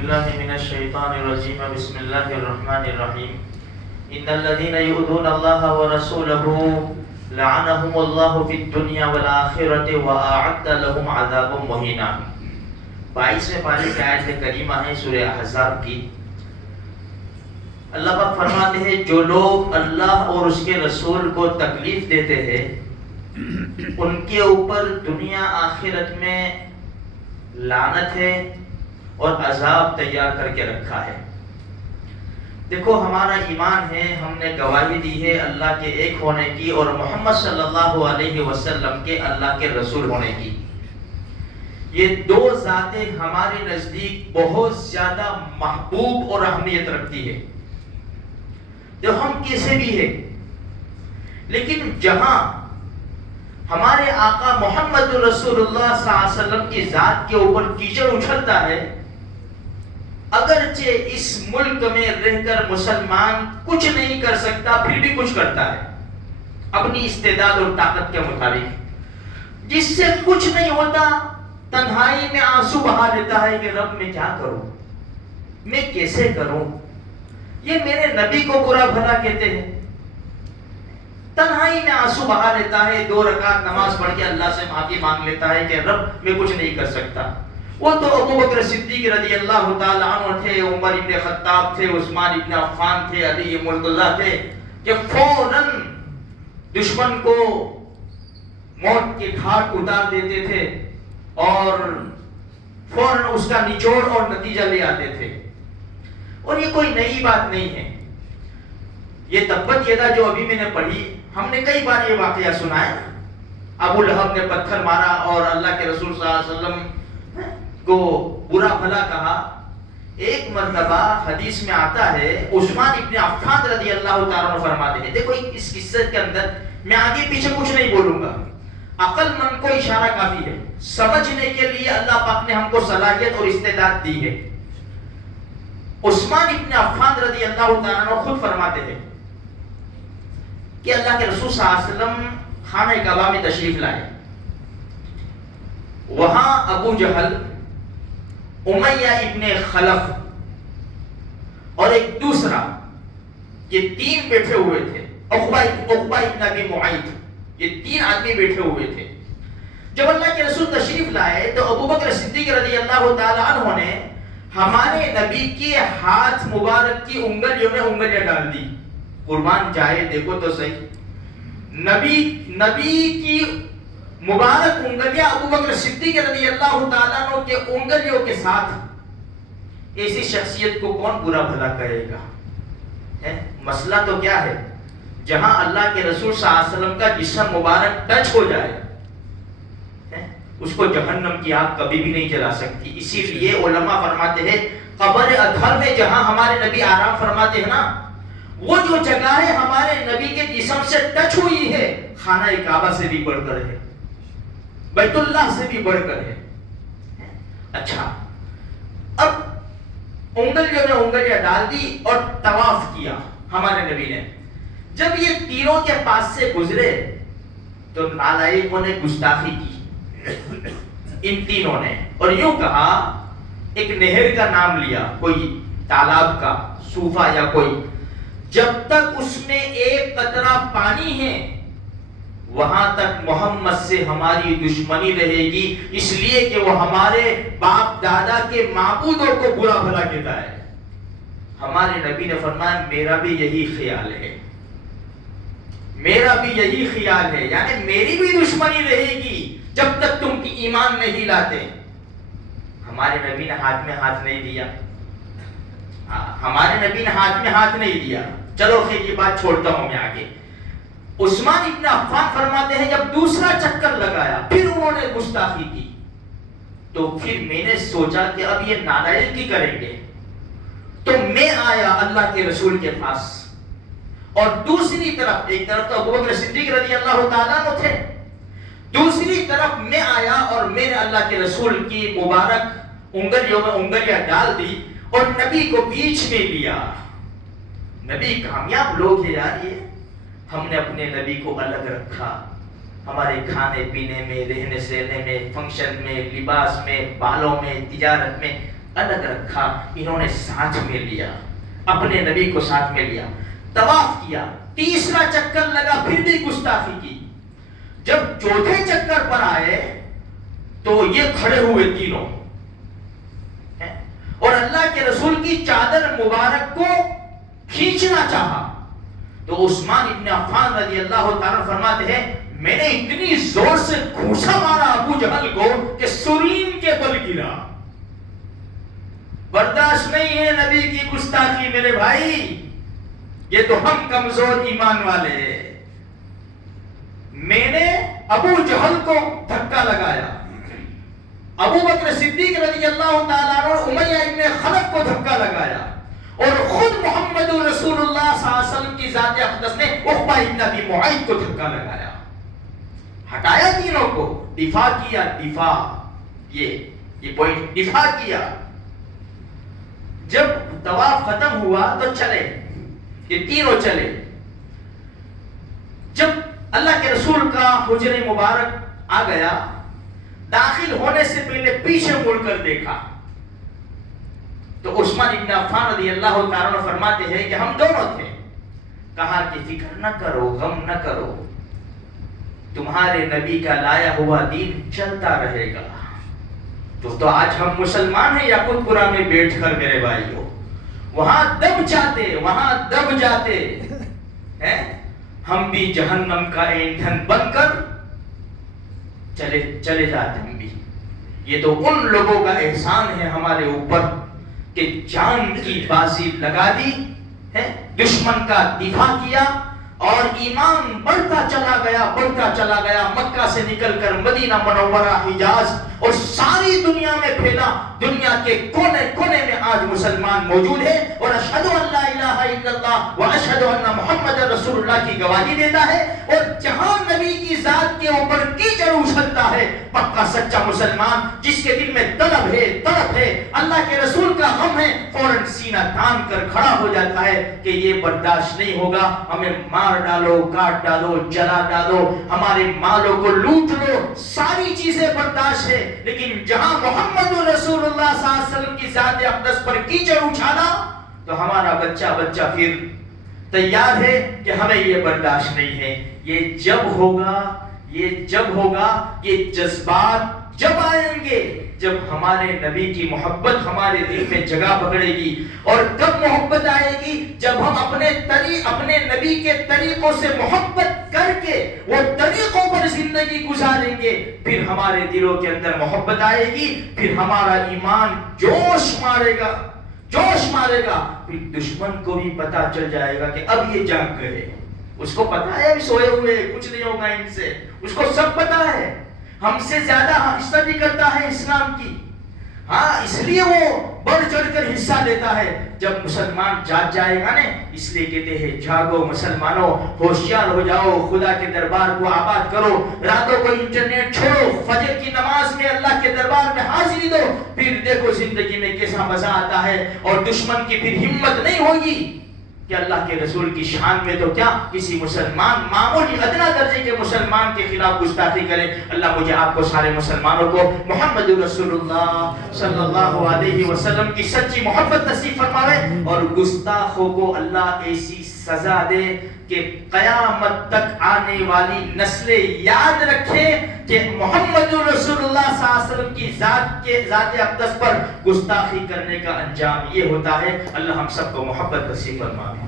بالله من الشيطان الرجيم بسم الله الرحمن الرحيم إن الذين يؤذون الله ورسوله لعنهم الله في الدنيا والآخرة وأعد لهم عذابا مهينا. 22ویں پارے کی آیت کریمہ ہے سورہ احزاب کی. اللہ پاک فرماتے ہیں جو لوگ اللہ اور اس کے رسول کو تکلیف دیتے ہیں ان کے اوپر دنیا آخرت میں لعنت ہے اور عذاب تیار کر کے رکھا ہے. دیکھو ہمارا ایمان ہے, ہم نے گواہی دی ہے اللہ کے ایک ہونے کی اور محمد صلی اللہ علیہ وسلم کے اللہ کے رسول ہونے کی. یہ دو ذاتیں ہمارے نزدیک بہت زیادہ محبوب اور اہمیت رکھتی ہے. جو ہم کیسے بھی ہیں, لیکن جہاں ہمارے آقا محمد رسول اللہ صلی اللہ علیہ وسلم کی ذات کے اوپر کیچڑ اچھلتا ہے, اگرچہ اس ملک میں رہ کر مسلمان کچھ نہیں کر سکتا پھر بھی کچھ کرتا ہے اپنی استعداد اور طاقت کے مطابق. جس سے کچھ نہیں ہوتا تنہائی میں آنسو بہا دیتا ہے کہ رب میں کیا کروں, میں کیسے کروں, یہ میرے نبی کو برا بھلا کہتے ہیں. تنہائی میں آنسو بہا لیتا ہے, 2 رکعت نماز پڑھ کے اللہ سے معافی مانگ لیتا ہے کہ رب میں کچھ نہیں کر سکتا. وہ تو ابو بکر صدیق رضی اللہ تعالی عنہ تھے, عمر ابن خطاب تھے, عثمان ابن عفان تھے, علی مرتضی تھے کہ فوراً دشمن کو موت کے گھاٹ اتار دیتے تھے اور فوراً اس کا نچوڑ اور نتیجہ لے آتے تھے. اور یہ کوئی نئی بات نہیں ہے. یہ تبت یدا جو ابھی میں نے پڑھی, ہم نے کئی بار یہ واقعہ سنا ہے. ابو لہب نے پتھر مارا اور اللہ کے رسول صلی اللہ علیہ وسلم کو برا بھلا کہا. ایک مرتبہ حدیث میں آتا ہے عثمان ابن عفان رضی اللہ تعالیٰ عنہ فرماتے ہیں, دیکھو اس قصے کے اندر میں آگے پیچھے کچھ نہیں بولوں گا, عقل مند کو اشارہ کافی ہے. سمجھنے کے لیے اللہ پاک نے ہم کو صلاحیت اور استعداد دی ہے. عثمان ابن عفان رضی اللہ تعالیٰ عنہ خود فرماتے ہیں کہ اللہ کے رسول صلی اللہ علیہ وسلم خانہ کعبہ میں تشریف لائے. وہاں ابو جہل, امیہ ابن خلف اور ایک دوسرا, یہ 3 بیٹھے ہوئے تھے. عقبہ ابن ابی معیط, یہ 3 آدمی بیٹھے ہوئے تھے. جب اللہ کے رسول تشریف لائے تو ابو بکر صدیق رضی اللہ تعالی عنہ نے ہمارے نبی کے ہاتھ مبارک کی انگلیوں میں انگلیاں ڈال دی. قربان جائے دیکھو تو صحیح, نبی کی مبارک انگلیاں ابو بکر صدیق رضی اللہ تعالیٰ عنہ کے انگلیوں کے ساتھ. ایسی شخصیت کو کون برا بھلا کہے گا؟ مسئلہ تو کیا ہے, جہاں اللہ کے رسول صلی اللہ علیہ وسلم کا جسم مبارک ٹچ ہو جائے اس کو جہنم کی آگ کبھی بھی نہیں جلا سکتی. اسی لیے علماء فرماتے ہیں قبر اطہر میں جہاں ہمارے نبی آرام فرماتے ہیں نا, وہ جو جگہ ہے ہمارے نبی کے جسم سے ٹچ ہوئی ہے, خانہ کعبہ سے بھی بڑھ کر ہے, بیت اللہ سے بھی بڑھ کر ہے. اچھا, اب انگلیوں میں انگلیاں ڈال دی اور طواف کیا ہمارے نبی نے. جب یہ تینوں کے پاس سے گزرے تو نالائقوں نے گستاخی کی ان تینوں نے, اور یوں کہا, ایک نہر کا نام لیا, کوئی تالاب کا, صوفہ یا کوئی, جب تک اس میں ایک قطرہ پانی ہے وہاں تک محمد سے ہماری دشمنی رہے گی, اس لیے کہ وہ ہمارے باپ دادا کے معبودوں کو برا بھلا کہتا ہے. ہمارے نبی نے فرمایا میرا بھی یہی خیال ہے, میرا بھی یہی خیال ہے, یعنی میری بھی دشمنی رہے گی جب تک تم کی ایمان نہیں لاتے. ہمارے نبی نے ہاتھ میں ہاتھ نہیں دیا, ہمارے نبی نے ہاتھ میں ہاتھ نہیں دیا. چلو خیر یہ بات چھوڑتا ہوں میں آگے. عثمان ابن عفان فرماتے ہیں جب دوسرا چکر لگایا پھر انہوں نے گستاخی کی, تو پھر میں نے سوچا کہ اب یہ نالائقی کریں گے, تو میں آیا اللہ کے رسول کے پاس, اور دوسری طرف, ایک طرف تو ابو بکر صدیق رضی اللہ تعالیٰ عنہ تھے, دوسری طرف میں آیا اور میں نے اللہ کے رسول کی مبارک انگلیوں میں انگلیاں ڈال دی اور نبی کو بیچ میں لیا. نبی کامیاب لوگ ہیں یار, یہ ہم نے اپنے نبی کو الگ رکھا. ہمارے کھانے پینے میں, رہنے سہنے میں, فنکشن میں, لباس میں, بالوں میں, تجارت میں الگ رکھا، انہوں نے ساتھ میں لیا، اپنے نبی کو ساتھ میں لیا، طواف کیا، تیسرا چکر لگا پھر بھی گستاخی کی۔ جب چوتھے چکر پر آئے تو یہ کھڑے ہوئے تینوں اور اللہ کے رسول کی چادر مبارک کو کھینچنا چاہا تو عثمان ابن عفان رضی اللہ تعالیٰ فرماتے ہیں میں نے اتنی زور سے گھوسا مارا ابو جہل کو کہ سرین کے بل گرا۔ برداشت نہیں ہے نبی کی گستاخی میرے بھائی، یہ تو ہم کمزور ایمان والے ہیں۔ میں نے ابو جہل کو دھکا لگایا، ابو بکر صدیق رضی اللہ تعالیٰ عنہ اور امیہ ابن خلف کو دھکا لگایا، اور خود محمد رسول اللہ صلی اللہ علیہ وسلم کی ذات اقدس نے عقبہ ابن ابی معیط کو دھکا لگایا، ہٹایا تینوں کو، دفاع کیا، دفاع، یہ پوائنٹ، دفاع کیا۔ جب طواف ختم ہوا تو چلے، یہ تینوں چلے۔ جب اللہ کے رسول کا حجرہ مبارک آ گیا، داخل ہونے سے پہلے پیچھے مڑ کر دیکھا تو عثمان ابن عفان رضی اللہ تعالیٰ عنہ فرماتے ہیں کہ ہم دونوں تھے۔ کہا کہ فکر نہ کرو، غم نہ کرو، تمہارے نبی کا لایا ہوا دین چلتا رہے گا۔ تو آج ہم مسلمان ہیں یاقوت پورہ میں بیٹھ کر میرے بھائیوں، وہاں دب جاتے ہیں، ہم بھی جہنم کا ایندھن بن کر چلے جاتے ہم بھی۔ یہ تو ان لوگوں کا احسان ہے ہمارے اوپر کہ جان کی بازی لگا دی ہے، دشمن کا دفاع کیا اور ایمان بڑھتا چلا گیا، مکہ سے نکل کر مدینہ منورہ، حجاز اور ساری دنیا میں پھیلا۔ دنیا کے کونے کونے میں آج مسلمان موجود ہے اور اشہد ان لا الہ الا اللہ و اشہد ان محمد رسول اللہ کی گواہی دیتا ہے، اور جہاں نبی کی ذات کے اوپر کیچڑ اچھلتا ہے، پکا سچا مسلمان جس کے دل میں طلب ہے، تڑپ ہے، اللہ کے رسول کا غم ہے، فوراً سینہ تان کر کھڑا ہو جاتا ہے کہ یہ برداشت نہیں ہوگا، ہمیں مار ڈالو، کاٹ ڈالو، جلا ڈالو، ہمارے مالوں کو لوٹ لو، ساری چیزیں برداشت ہے، لیکن جہاں محمد رسول اللہ صلی اللہ علیہ وسلم کی ذات اقدس پر کیچڑ اچھالا تو ہمارا بچہ پھر تیار ہے کہ ہمیں یہ برداشت نہیں ہے۔ یہ جب ہوگا، یہ جذبات جب آئیں گے جب ہمارے نبی کی محبت ہمارے دل میں جگہ پکڑے گی۔ اور کب محبت آئے گی؟ جب ہم اپنے نبی کے طریقوں سے محبت کر کے وہ طریقوں پر زندگی گزاریں گے، پھر ہمارے دلوں کے اندر محبت آئے گی، پھر ہمارا ایمان جوش مارے گا، پھر دشمن کو بھی پتا چل جائے گا کہ اب یہ جاگ گئے، اس کو پتا ہے ابھی سوئے ہوئے کچھ نہیں ہوگا ان سے، اس کو سب پتا ہے، ہم سے زیادہ اسٹڈی کرتا ہے اسلام کی، اس لیے وہ بڑھ چڑھ کر حصہ لیتا ہے۔ جب مسلمان جاگ جائے گا نا، اس لیے کہتے ہیں جاگو مسلمانوں، ہوشیار ہو جاؤ، خدا کے دربار کو آباد کرو، راتوں کو انٹرنیٹ چھوڑو، فجر کی نماز میں اللہ کے دربار میں حاضری دو، پھر دیکھو زندگی میں کیسا مزہ آتا ہے، اور دشمن کی پھر ہمت نہیں ہوگی کہ اللہ کے رسول کی شان میں تو کیا کسی مسلمان معمولی ادنا درجے کے مسلمان کے خلاف گستاخی کرے۔ اللہ مجھے آپ کو سارے مسلمانوں کو محمد رسول اللہ صلی اللہ علیہ وسلم کی سچی محبت نصیب فرمائے، اور گستاخوں کو اللہ ایسی سزا دے کہ قیامت تک آنے والی نسلیں یاد رکھے کہ محمد رسول اللہ صلی اللہ علیہ وسلم کی ذات اقدس پر گستاخی کرنے کا انجام یہ ہوتا ہے۔ اللہ ہم سب کو محبت نصیب فرمائے۔